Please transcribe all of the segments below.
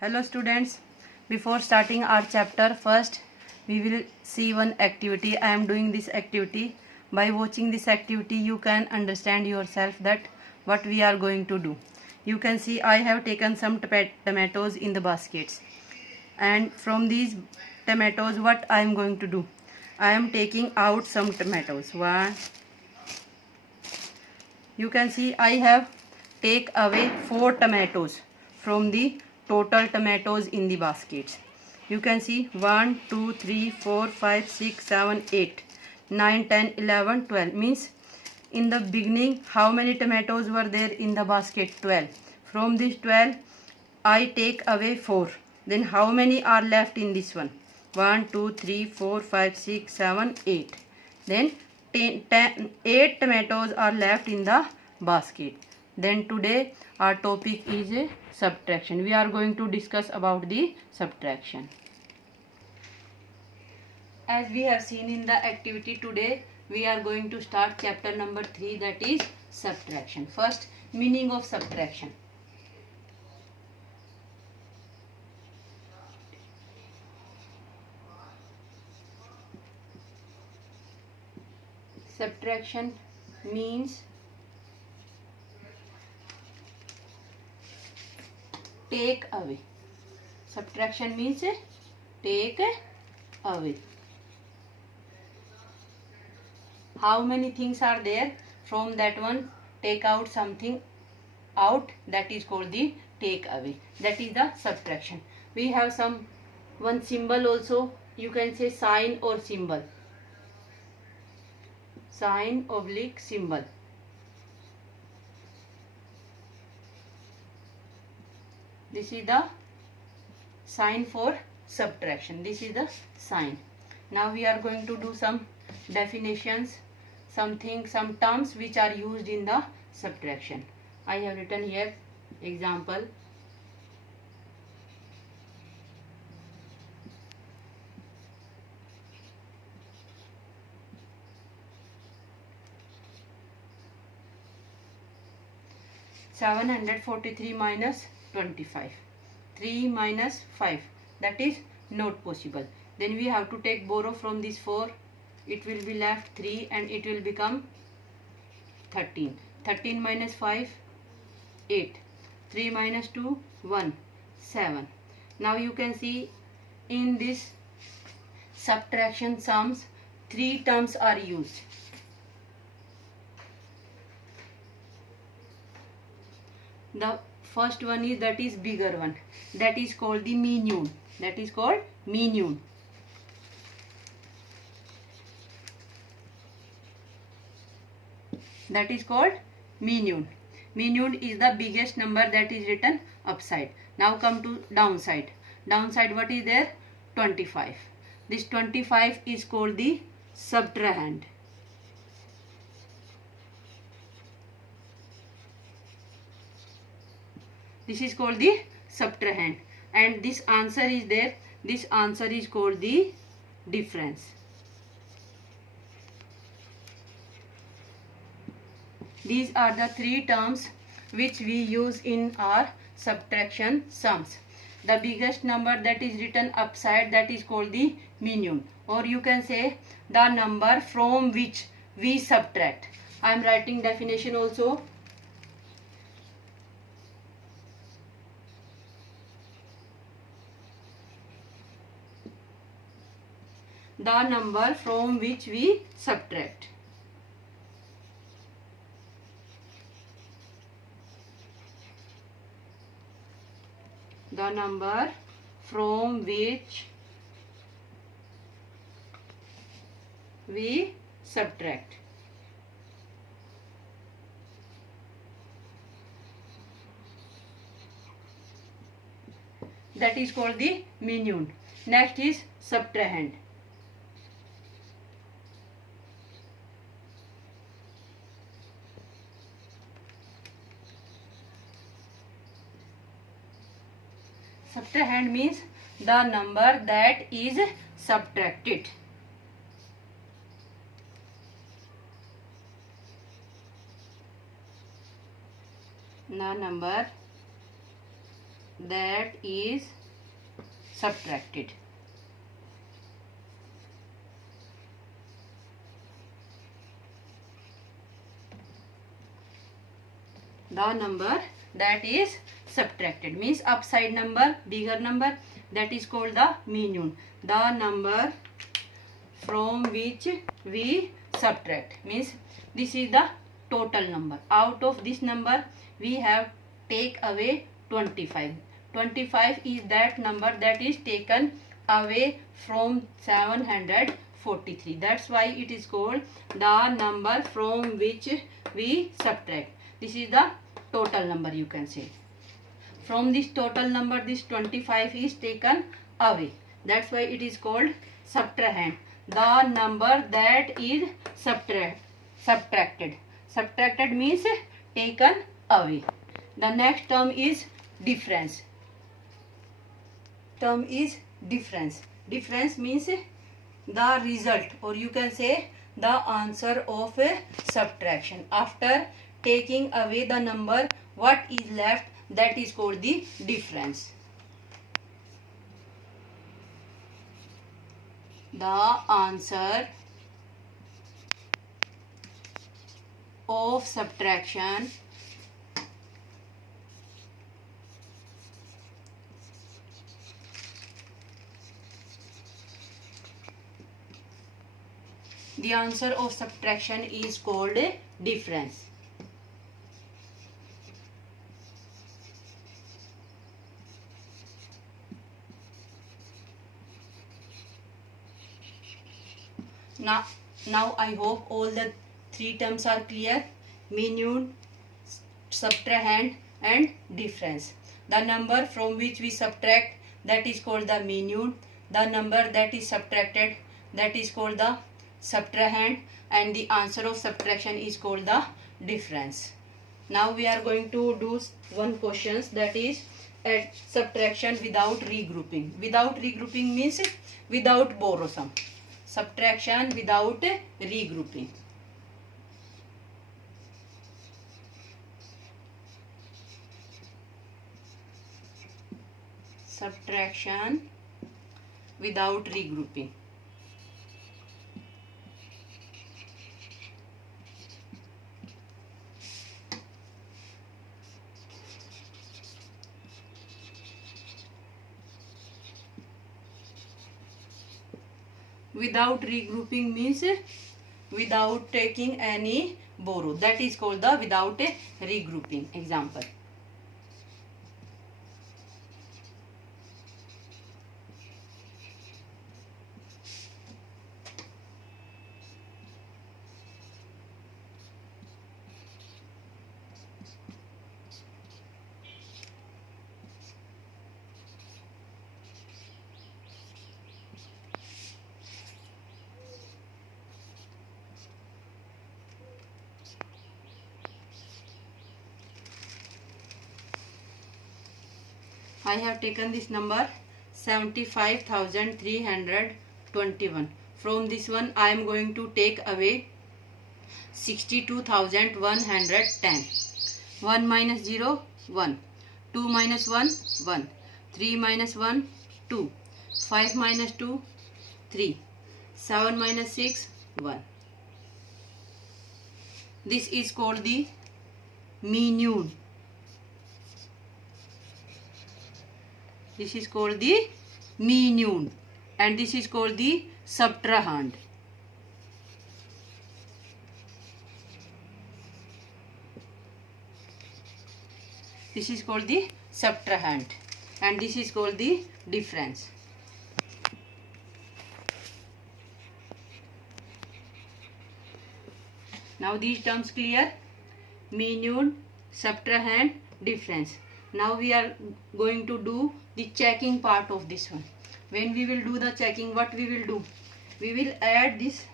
Hello students, before starting our chapter, first we will see one activity. I am doing this activity. By watching this activity you can understand yourself that what we are going to do. You can see I have taken some tomatoes in the baskets, and from these tomatoes what I am going to do, I am taking out some tomatoes. You can see I have take away 4 tomatoes from the total tomatoes in the baskets. You can see 1, 2, 3, 4, 5, 6, 7, 8, 9, 10, 11, 12. Means in the beginning how many tomatoes were there in the basket? 12. From this 12 I take away 4. Then how many are left in this one? 1, 2, 3, 4, 5, 6, 7, 8. Then 8 tomatoes are left in the basket. Then today our topic is subtraction. We are going to discuss about the subtraction. As we have seen in the activity today, we are going to start chapter number 3, that is subtraction. First, meaning of subtraction. Subtraction means take away. Subtraction means take away. How many things are there? From that one take out something out, that is called the take away. That is the subtraction. We have one symbol also. You can say sign or symbol. Sign oblique symbol. This is the sign for subtraction. This is the sign. Now we are going to do some definitions, some terms which are used in the subtraction. I have written here example. (743 minus 25). 3 minus 5, that is not possible. Then we have to take borrow from this 4. It will be left 3 and it will become 13. 13 minus 5, 8. 3 minus 2, 1, 7. Now you can see in this subtraction sums 3 terms are used. The first one is, that is bigger one, that is called the mean. That is called mean. That is called mean. Mean is the biggest number that is written upside. Now come to downside. Downside what is there? 25. This 25 is called the subtrahend. This is called the subtrahend. And this answer is there. This answer is called the difference. These are the 3 terms which we use in our subtraction sums. The biggest number that is written upside, that is called the mean. Or you can say the number from which we subtract. I am writing definition also. The number from which we subtract. The number from which we subtract. That is called the mean. Next is subtrahend. Subtrahend means the number that is subtracted. The number that is subtracted. The number that is subtracted means upside number, bigger number, that is called the minimum. The number from which we subtract means this is the total number. Out of this number we have take away 25. 25 is that number that is taken away from 743. That's why it is called the number from which we subtract. This is the total number, you can say. From this total number, this 25 is taken away. That's why it is called subtrahend. The number that is subtracted. Subtracted means taken away. The next term is difference. Term is difference. Difference means the result, or you can say the answer of a subtraction. After taking away the number, what is left, that is called the difference. The answer of subtraction is called a difference. Now I hope all the three terms are clear. Minimum, subtrahend and difference. The number from which we subtract, that is called the minimum. The number that is subtracted, that is called the subtrahend, and the answer of subtraction is called the difference. Now we are going to do one question, that is subtraction without regrouping. Without regrouping means without borrow sum. Subtraction without regrouping. Subtraction without regrouping. Without regrouping means without taking any borrow. That is called the without regrouping. Example. I have taken this number 75,321. From this one I am going to take away 62,110. 1 minus 0, 1. 2 minus 1, 1. 3 minus 1, 2. 5 minus 2, 3. 7 minus 6, 1. This is called the minimum. This is called the minimum, and this is called the subtrahend. This is called the subtrahend, and this is called the difference. Now these terms clear? Minimum, subtrahend, difference. Now we are going to do the checking part of this one. When we will do the checking, what we will do? We will add this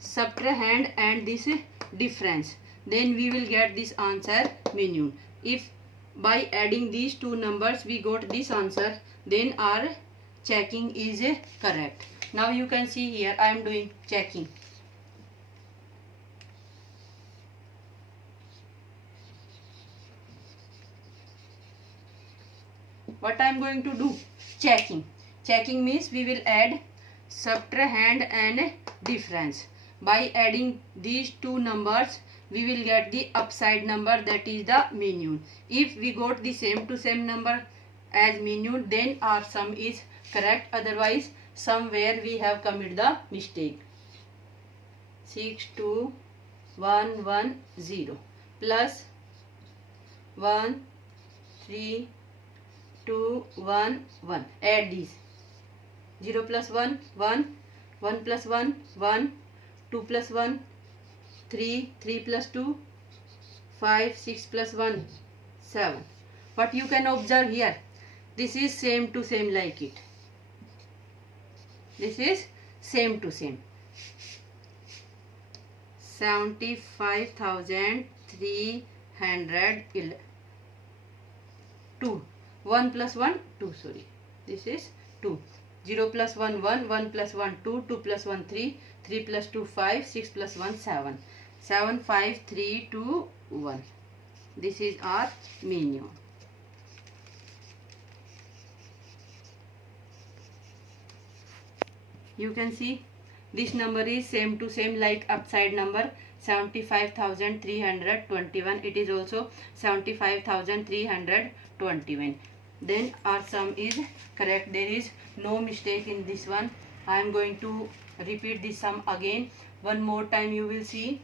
subtrahend and this difference. Then we will get this answer minimum. If by adding these two numbers we got this answer, then our checking is correct. Now you can see here I am doing checking. am going to do checking. Checking means we will add subtrahend and difference. By adding these two numbers, we will get the upside number, that is the mean. If we got the same to same number as mean, then our sum is correct. Otherwise, somewhere we have committed the mistake. 62110 plus 13211. Add these. 0 plus 1 1, 1 plus 1 1, 2 plus 1 3, 3 plus 2 5, 6 plus 1 7. But you can observe here, this is same to same like it. This is same to same. 75,302. 1 plus 1 2, sorry, this is 2. 0 plus 1 1, 1 plus 1 2, 2 plus 1 3, 3 plus 2 5, 6 plus 1 7. 7 5 3 2 1. This is our mean. You can see this number is same to same like upside number 75,321. It is also 75,321. Then our sum is correct. There is no mistake in this one. I am going to repeat this sum again. One more time you will see.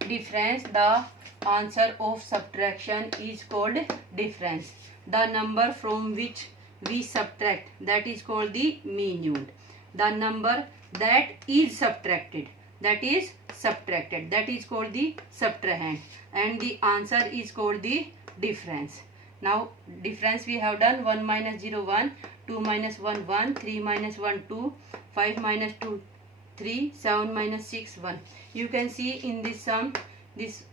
Difference, the answer of subtraction is called difference. The number from which we subtract, that is called the mean. The number that is subtracted, that is subtracted, that is called the subtrahend. And the answer is called the difference. Now difference we have done. 1 minus 0 1, 2 minus 1 1, 3 minus 1 2, 5 minus 2 3, 7 minus 6 1. You can see in this sum, this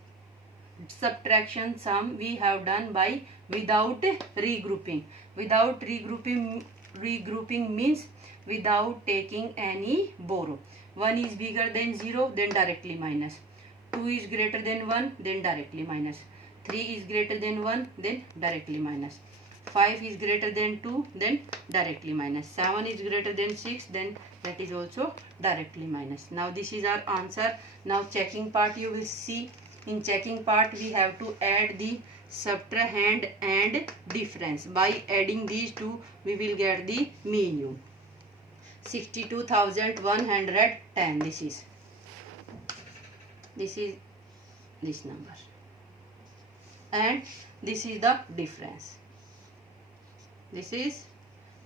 subtraction sum we have done by without regrouping. Without regrouping means without taking any borrow. 1 is bigger than 0, then directly minus. 2 is greater than 1, then directly minus. 3 is greater than 1, then directly minus. 5 is greater than 2, then directly minus. 7 is greater than 6, then that is also directly minus. Now this is our answer. Now checking part you will see. In checking part we have to add the subtrahend and difference. By adding these two we will get the mean. 62,110. This is this number, and this is the difference. This is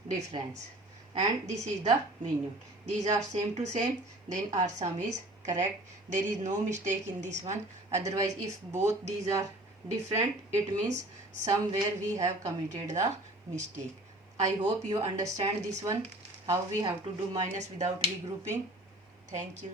difference, and this is the mean. These are same to same, then our sum is correct. There is no mistake in this one. Otherwise, if both these are different, it means somewhere we have committed the mistake. I hope you understand this one, how we have to do minus without regrouping. Thank you.